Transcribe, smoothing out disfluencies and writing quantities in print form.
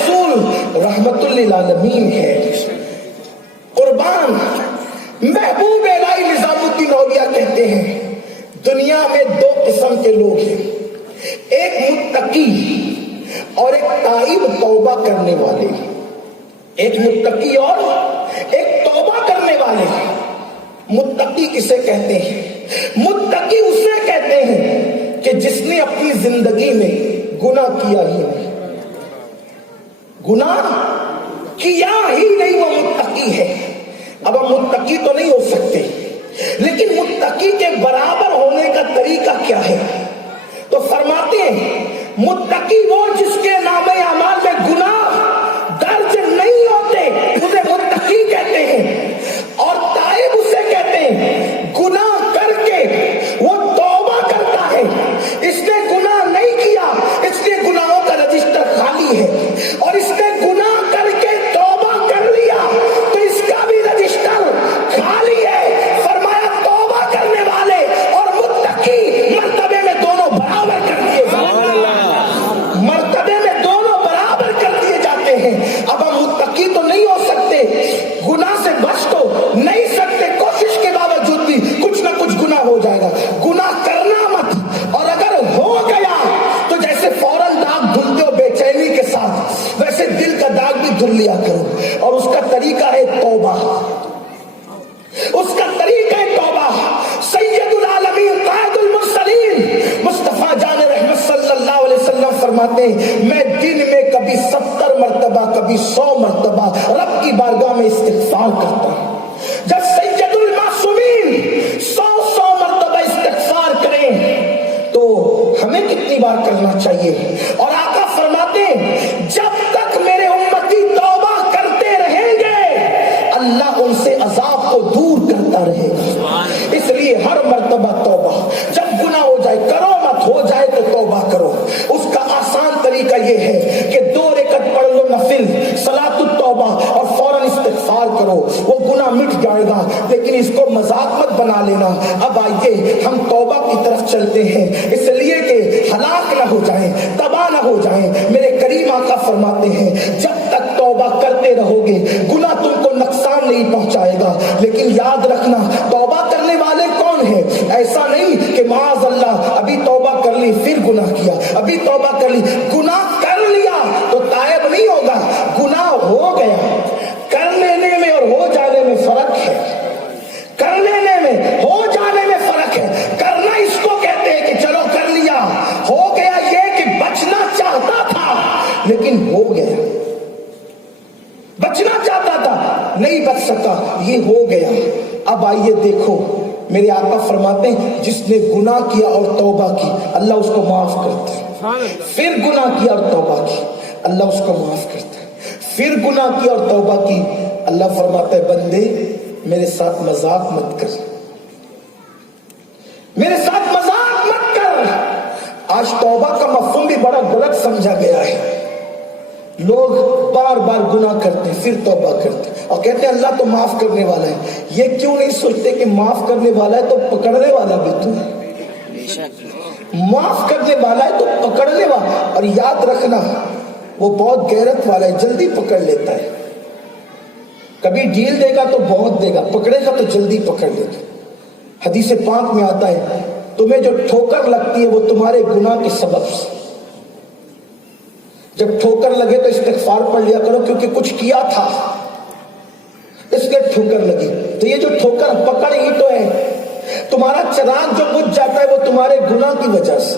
रसूल रहमतुल लिल आलमीन है। कुर्बान महबूब इलाही निजामुद्दीन औलिया कहते हैं दुनिया में दो किस्म के लोग हैं, एक मुत्तकी और एक ताइब तौबा करने वाले। एक मुत्तकी और एक तौबा करने वाले। मुत्तकी किसे कहते हैं? मुत्तकी उसे कहते हैं कि जिसने अपनी जिंदगी में गुनाह किया ही नहीं, गुनाह किया ही नहीं, वो मुत्तकी है। अब हम मुत्तकी तो नहीं हो सकते, लेकिन मुत्तकी के बराबर होने का तरीका क्या है? तो फरमाते हैं मुत्तकी वो जिसके नामे अमाल में गुनाह दर्ज नहीं होते, उसे मुत्तकी कहते हैं। और ताइब उसे कहते हैं गुनाह करके वो तौबा करता है। इसने गुनाह नहीं किया, इसने गुनाहों का रजिस्टर खाली है, और इसने गुनाह करके तौबा कर लिया तो इसका भी रजिस्टर खाली है। फरमाया तौबा करने वाले और मुत्तकी मर्तबे में दोनों बराबर कर दिए जाते हैं, मर्तबे में दोनों बराबर कर दिए जाते हैं। अब हम मुत्तकी तो नहीं हो सकते, गुनाह से बच तो नहीं सकते, कोशिश के बावजूद भी कुछ ना कुछ गुनाह हो जाएगा। गुनाह करना मत, और अगर हो गया तो जैसे फौरन दाग धुलते हो बेचैनी के साथ, वैसे दिल का दाग भी धुल लिया करो। और उसका तरीका है तौबा, उसका तरीका है तौबा। सैयदुल आलमीन कायदुल मुरसलीन मुस्तफा जान रहमत सल्लल्लाहु अलैहि वसल्लम फरमाते हैं मैं दिन में कभी 70 मर्तबा, कभी 100 मर्तबा रब की बारगाह में इस्तिग़फ़ार करता हूं। जब सैयदुल मासूमीन 100 मर्तबा इस्तिग़फ़ार करें तो हमें कितनी बार करना चाहिए? और आका फरमाते हैं जब तक मेरे उम्मती तौबा करते रहेंगे अल्लाह उनसे अजाब को दूर करता रहेगा। इसलिए हर मर्तबा तौबा, जब गुनाह हो जाए करो मत, हो जाए तो तौबा करो। उसका आसान तरीका यह है कि 2 रकअत पढ़ लो नफिल सलातुत तौबा और फौरन इस्तिग़फ़ार करो, वो गुनाह मिट जाएगा। लेकिन इसको मजाक मत बना लेना। अब आइए हम तौबा की तरफ चलते हैं, इसलिए कि हलाक ना हो जाए, तबाह ना हो जाए। मेरे करीम आका फरमाते हैं जब तक तौबा करते रहोगे गुनाह तुमको नुकसान नहीं पहुंचाएगा। लेकिन याद रखना तौबा करने वाले कौन है? ऐसा नहीं कि माज़ अल्लाह अभी तौबा कर ली फिर गुनाह किया, अभी तौबा कर ली, गुनाह कर लिया तो तायब नहीं होगा। गुनाह हो गया, कर लेने में और हो जाने में फर्क है। कर लेने में, हो जाने में फर्क है। करना इसको कहते हैं कि चलो कर लिया, हो गया ये कि बचना चाहता था लेकिन हो गया, बचना चाहता था नहीं बच सका, ये हो गया। अब आइए देखो मेरे आका फरमाते हैं जिसने गुनाह किया और तौबा की अल्लाह उसको माफ करता है, फिर गुनाह किया और तौबा की अल्लाह उसको माफ करता है, फिर गुनाह किया और तौबा की अल्लाह फरमाता है बंदे मेरे साथ मजाक मत कर, मेरे साथ मजाक मत कर। आज तौबा का मफ़हूम भी बड़ा गलत समझा गया है। लोग बार बार गुनाह करते फिर तौबा करते और कहते हैं अल्लाह तो माफ करने वाला है। ये क्यों नहीं सोचते कि माफ करने वाला है तो पकड़ने वाला भी तू है। माफ करने वाला है तो पकड़ने वाला, और याद रखना वो बहुत गैरत वाला है, जल्दी पकड़ लेता है। कभी ढील देगा तो बहुत देगा, पकड़ेगा तो जल्दी पकड़ लेगा। हदीस पाक में आता है तुम्हें जो ठोकर लगती है वो तुम्हारे गुनाह के सबब से। जब ठोकर लगे तो इस्तिग़फ़ार पढ़ लिया करो, क्योंकि कुछ किया था इसलिए ठोकर लगी। तो ये जो ठोकर पकड़ ही तो है, तुम्हारा चिराग जो बुझ जाता है वो तुम्हारे गुनाह की वजह से।